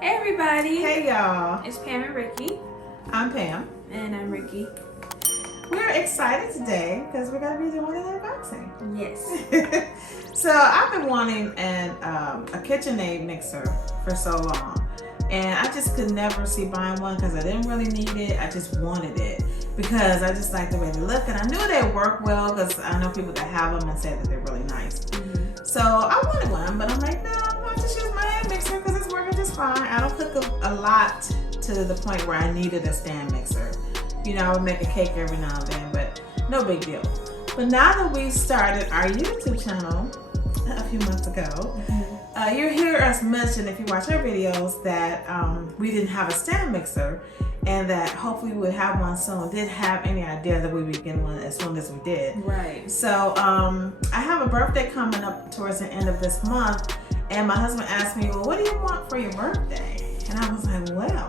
Hey everybody! Hey y'all! It's Pam Ricki. I'm Pam. And I'm Ricki. We're excited today because we're going to be doing an unboxing. Yes. So I've been wanting a KitchenAid mixer for so long. And I just could never see buying one because I didn't really need it. I just wanted it because I just like the way they look. And I knew they work well because I know people that have them and say that they're really nice. Mm-hmm. So I wanted one, but I'm like, no, I'm going to just use my hand mixer because it's working just fine. I don't cook a lot to the point where I needed a stand mixer. You know, I would make a cake every now and then, but no big deal. But now that we started our YouTube channel a few months ago, you hear us mention, if you watch our videos, that we didn't have a stand mixer and that hopefully we would have one soon. Didn't have any idea that we would get one as soon as we did. Right. So I have a birthday coming up towards the end of this month, and my husband asked me, well, what do you want for your birthday? And I was like, well,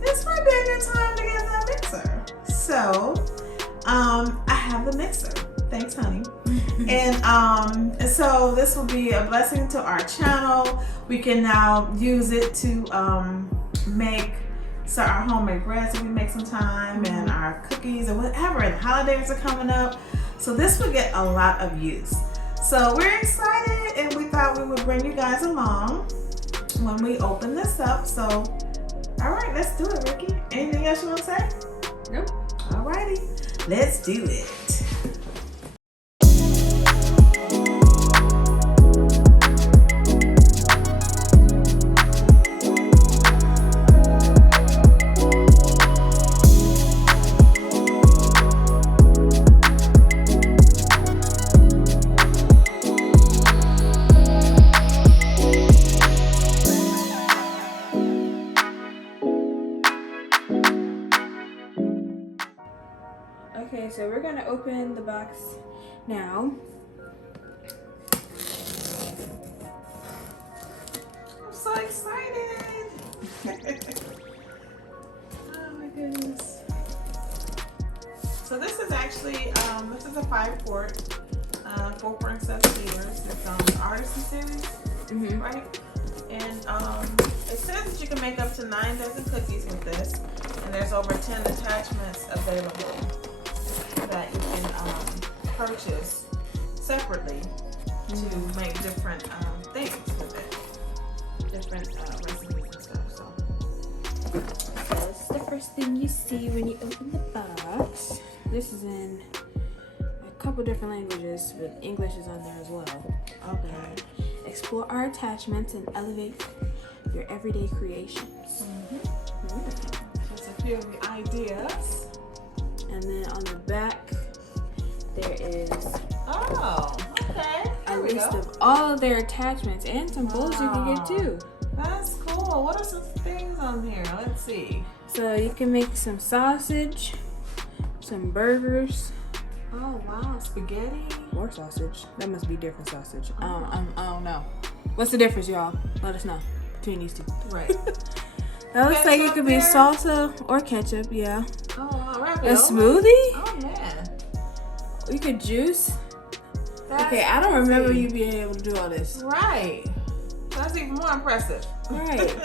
this might be a good time to get that mixer. So I have the mixer. Thanks, honey. And so this will be a blessing to our channel. We can now use it to make our homemade breads that we make sometime, and our cookies and whatever, and holidays are coming up. So this will get a lot of use. So we're excited, and we thought we would bring you guys along when we open this up. So all right, let's do it, Ricki. Anything else you want to say? Nope. Alrighty, let's do it. Okay, so we're gonna open the box now. I'm so excited. Oh my goodness. So this is actually, this is a 5-quart, 4.7 liters. It's Artisan series, right? And it says that you can make up to 9 dozen cookies with this. And there's over 10 attachments available that you can purchase separately to make different things with it, different recipes and stuff. So That's the first thing you see when you open the box. This is in a couple different languages, but English is on there as well. okay. Explore our attachments and elevate your everyday creations. Just a few of the ideas. And then on the back, there is Oh, okay. a list of all of their attachments and some bowls you can get too. That's cool. What are some things on here? Let's see. So you can make some sausage, some burgers. Oh wow, spaghetti. More sausage. That must be different sausage. I don't know. What's the difference, y'all? Let us know between these two. Right. That looks like it could be there? salsa or ketchup, yeah. Oh, wow. A smoothie? Oh man. You could juice. That's Okay, I don't remember crazy. you being able to do all this. Right. That's even more impressive. Right.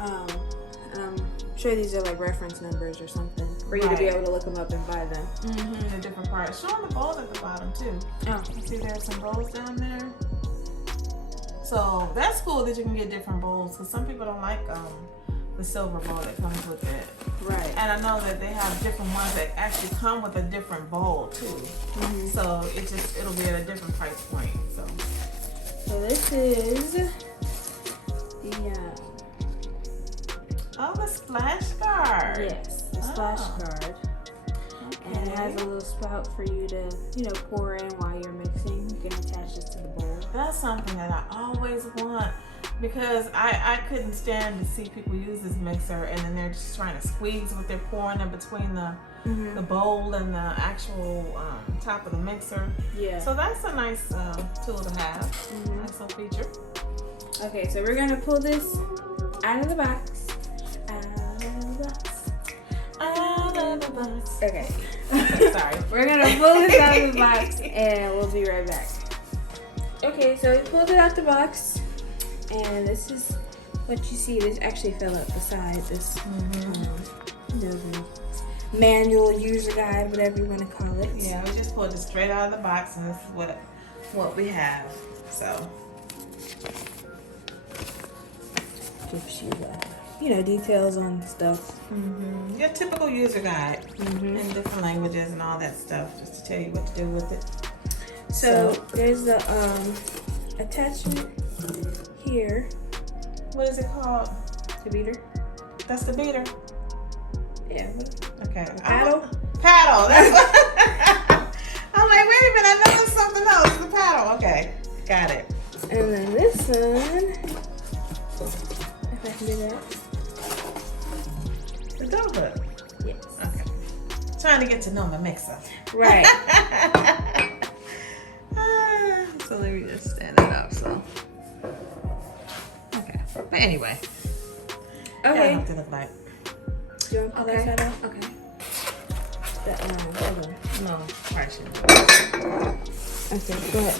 And I'm sure these are like reference numbers or something for you to be able to look them up and buy them. The different parts. Show them the bowls at the bottom too. Oh. You see there's some bowls down there. So that's cool that you can get different bowls because some people don't like the silver bowl that comes with it. Right. And I know that they have different ones that actually come with a different bowl too. So it'll be at a different price point. So this is the the splash guard. yes, the splash guard. And it has a little spout for you to, pour in while you're mixing. You can attach this to the bowl. That's something that I always want because I couldn't stand to see people use this mixer and then they're just trying to squeeze what they're pouring in between the bowl and the actual top of the mixer. Yeah. So that's a nice tool to have. Nice little feature. Okay, so we're gonna pull this out of the box. Okay. Sorry. We're gonna pull this out of the box and we'll be right back. Okay, so we pulled it out the box, and this is what you see, this actually fell out the side. This the manual user guide, whatever you want to call it. Yeah, we just pulled it straight out of the box, and this is what we have. So gives you, details on stuff. Your typical user guide in different languages and all that stuff, just to tell you what to do with it. So there's the attachment here. What is it called? The beater. That's the beater. Yeah. Okay. Paddle. Paddle. That's what I'm like, wait a minute, I know there's something else. The paddle. Okay, got it. And then this one, if I can do that. The dough hook. Yes. Okay. Trying to get to know my mixer. Right. So let me just stand it up. So. Okay. But anyway. Okay. That's what it look like. Do you want to pull that side out? Okay. Hold on. No, partial. Okay, go ahead.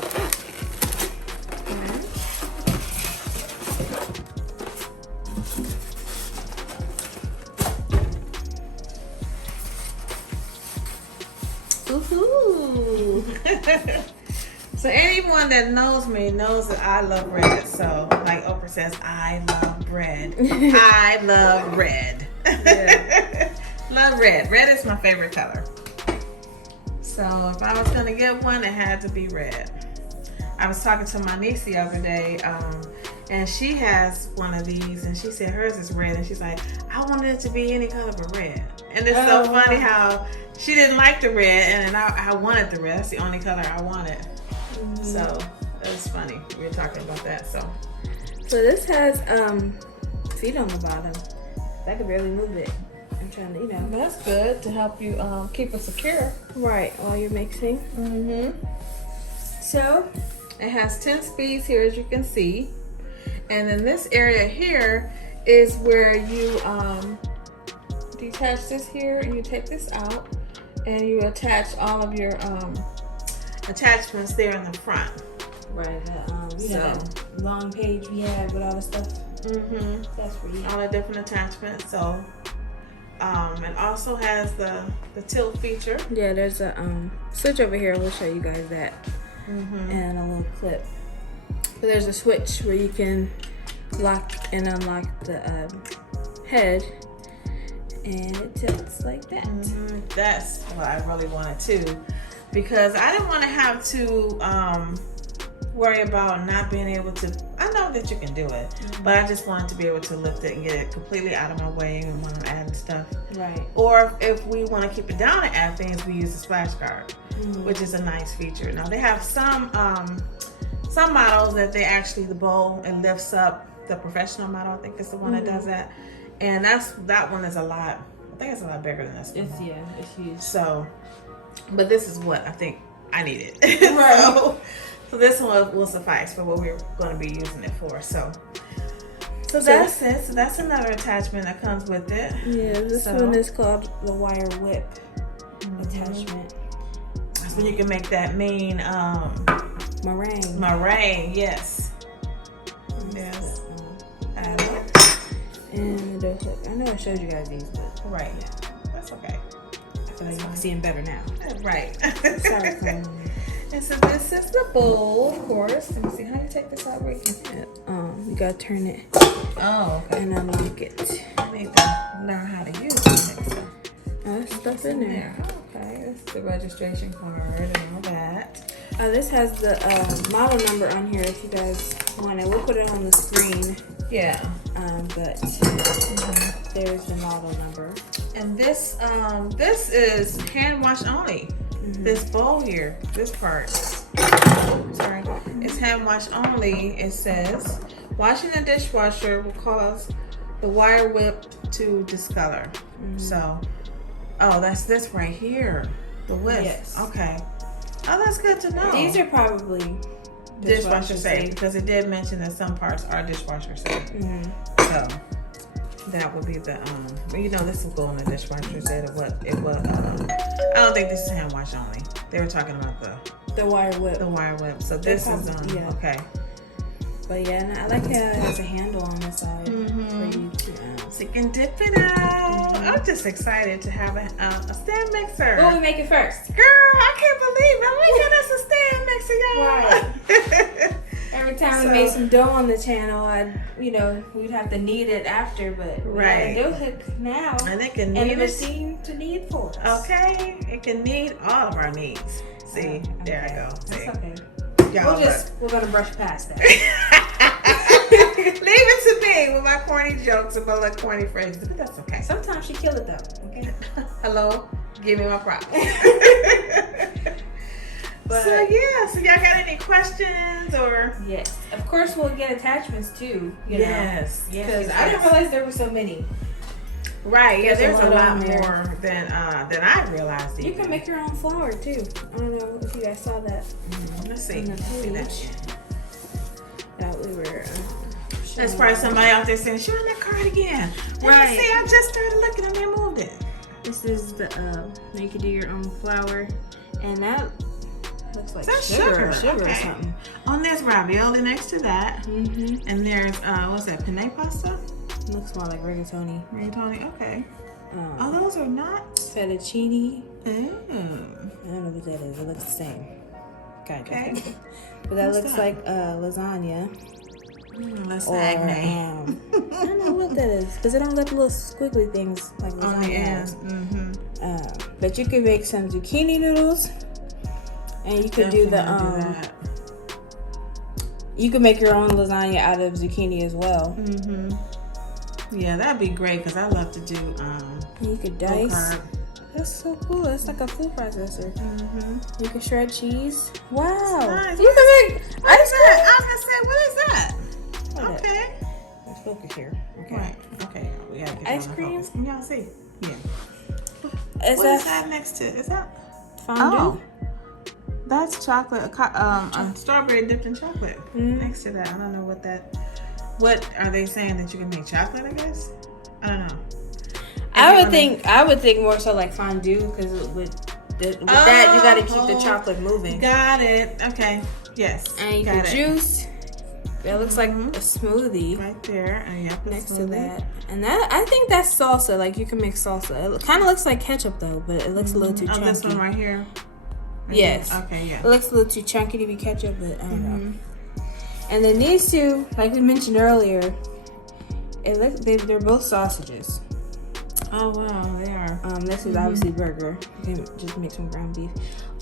Woohoo! So anyone that knows me knows that I love bread. So like Oprah says, I love bread. I love red. Yeah. Love red. Red is my favorite color. So if I was gonna get one, it had to be red. I was talking to my niece the other day, and she has one of these, and she said hers is red, and she's like, I wanted it to be any color but red. And it's so funny how she didn't like the red, and then I wanted the red. That's the only color I wanted. So that was funny. We were talking about that. So this has feet on the bottom. I could barely move it. I'm trying to, that's good to help you keep it secure. Right, while you're mixing. So it has 10 speeds here, as you can see. And then this area here is where you detach this here, and you take this out, and you attach all of your attachments there in the front. Right, that long page we have with all the stuff. That's for you. All the different attachments. So it also has the tilt feature. Yeah, there's a switch over here. We'll show you guys that. And a little clip. But there's a switch where you can lock and unlock the head, and it tilts like that. That's what I really wanted too, because I didn't want to have to worry about not being able to. I know that you can do it, but I just wanted to be able to lift it and get it completely out of my way when I'm adding stuff. Right. Or if we want to keep it down and add things, we use the splash guard, which is a nice feature. Now they have some models that they actually, the bowl, it lifts up. The professional model, I think, is the one that does that, and that one is a lot. I think it's a lot bigger than this one. It's huge. So, but this is what I think I needed. Right. So this one will suffice for what we're going to be using it for. So that's it. So that's another attachment that comes with it. Yeah, this one is called the wire whip attachment. That's when you can make that mean meringue. Meringue, yes. Yes. And the hook. I know I showed you guys these, but right. Yeah, that's okay. I feel like you can see them better now. Right. Sorry. And so this is the bowl, of course. Let me see how you take this out, Ricki. You gotta turn it. Oh, okay. And unlock it. I need to learn how to use the mixer. Stuff in there. Okay, this is the registration card and all that. This has the model number on here if you guys want it. We'll put it on the screen. Yeah. But there's the model number. And this is hand wash only. This bowl here, this part. Sorry, it's hand wash only. It says washing the dishwasher will cause the wire whip to discolor. So, that's this right here. The whip. Yes. Okay. Oh, that's good to know. These are probably dishwasher safe, because it did mention that some parts are dishwasher safe. So that would be the this will go in the dishwasher set of what it was. I don't think this is hand wash only. They were talking about the wire whip. The wire whip. So this is okay. But yeah, and I like how it has a handle on the side for you to. So you can dip it out. I'm just excited to have a stand mixer. What we make it first? Girl, I can't believe I'm making us a stand mixer, y'all. Right. Every time we made some dough on the channel, we'd have to knead it after, but we got a dough hook now. And it can and knead a machine to knead for us. Okay, it can knead all of our needs. See, there I go. See. That's okay. Y'all We're gonna brush past that. Leave it to me with my corny jokes and my little corny phrases, but that's okay. Sometimes she kill it though. Okay. Hello, give me my props. But, so y'all got any questions or? Yes, of course we'll get attachments too. Yes, because I didn't realize there were so many. Right, yeah, there's a lot more than I realized. You can make your own flour too. I don't know if you guys saw that. Let's see. That we were. That's probably somebody out there saying, "Show me that card again." Right. See, I just started looking and they moved it. This is the you can do your own flour, and that looks like sugar or something. On there's ravioli next to that, and there's what's that? Penne pasta. Looks more like rigatoni. Rigatoni, okay. Oh, those are not fettuccine. Oh. I don't know what that is. It looks the same. Okay. But that looks like lasagna. Lasagna. I don't know what that is because they don't let the little squiggly things like lasagna. On the end. But you can make some zucchini noodles, and you could do the You can make your own lasagna out of zucchini as well. Yeah, that'd be great because I love to do. You could dice. Carb. That's so cool. It's like a food processor. You can shred cheese. Wow. Nice. You can make ice cream. I was gonna say, what is that? Okay. Let's focus here. Okay. Right. Okay. We gotta get ice cream. Can y'all see? Yeah. What is that next to? Is that fondue? Oh, that's chocolate. Strawberry dipped in chocolate. Next to that, I don't know what that. What are they saying that you can make chocolate? I guess. I don't know. I would think more so like fondue because with that you got to keep the chocolate moving. Got it. Okay. Yes. And you can juice. That looks like a smoothie right there. And next to that. And that I think that's salsa. Like you can make salsa. It kind of looks like ketchup though, but it looks a little too chunky. This one right here. Yes. Okay. Yeah. It looks a little too chunky to be ketchup, but I don't know. And then these two, like we mentioned earlier, they're both sausages. Oh wow, they are. This is obviously burger. You can just make some ground beef.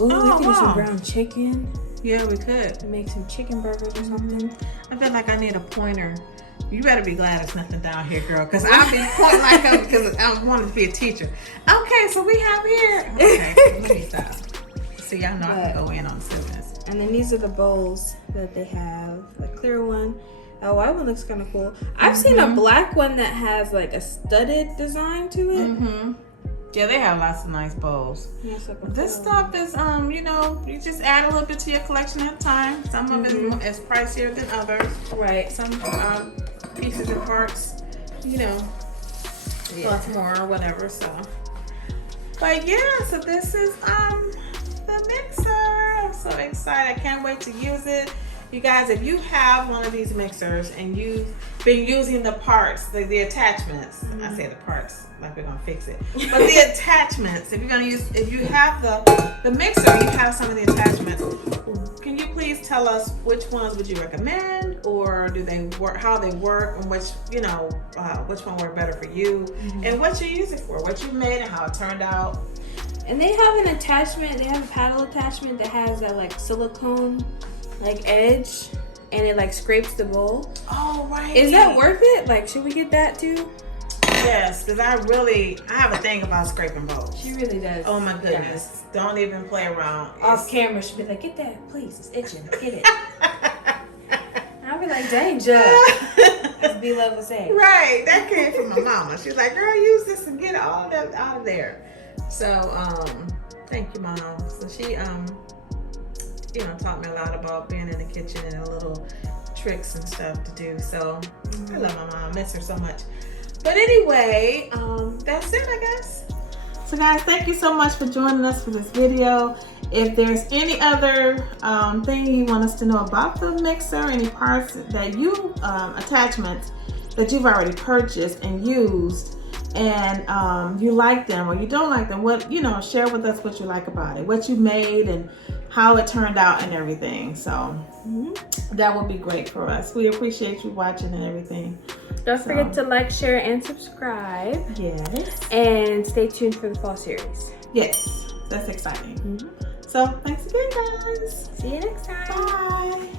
Ooh, we can do some ground chicken. Yeah, we could. Make some chicken burgers or something. I feel like I need a pointer. You better be glad there's nothing down here, girl, because I'll be pointing like them because I wanted to be a teacher. Okay, so we have here. Okay, let me stop. So y'all know I can go in on students. And then these are the bowls that they have. The clear one. The white one looks kind of cool. I've seen a black one that has like a studded design to it. Yeah, they have lots of nice bowls. Yes, this stuff is, you just add a little bit to your collection at a time. Some of it is pricier than others. Right. Some pieces and parts, plus more or whatever. So, but yeah, so this is the mixer. I'm so excited. I can't wait to use it. You guys, if you have one of these mixers and you've been using the parts, the attachments, I say the parts like we're gonna fix it, but the attachments, if you have the mixer, you have some of the attachments, can you please tell us which ones would you recommend, or do they work, how they work, and which one worked better for you, and what you use it for, what you made and how it turned out. And they have an attachment, they have a paddle attachment that has that like silicone edge, and it like scrapes the bowl. Oh, right. Is that worth it? Like, should we get that too? Yes, because I have a thing about scraping bowls. She really does. Oh my goodness. Don't even play around. Off camera, she'll be like, get that, please. It's itching. Get it. I'll be like, dang, Judge. As B-Love would say. Right. That came from my mama. She's like, girl, use this and get all that out of there. So, thank you, Mom. So she, taught me a lot about being in the kitchen and a little tricks and stuff to do. So I love my mom. I miss her so much. But anyway, that's it, I guess. So guys, thank you so much for joining us for this video. If there's any other thing you want us to know about the mixer, any parts that you, attachments that you've already purchased and used, and you like them or you don't like them, what, share with us what you like about it, what you made and how it turned out and everything. So that would be great for us. We appreciate you watching and everything. Don't forget to like, share, and subscribe. Yes. And stay tuned for the fall series. Yes, that's exciting. So thanks again, guys. See you next time. Bye.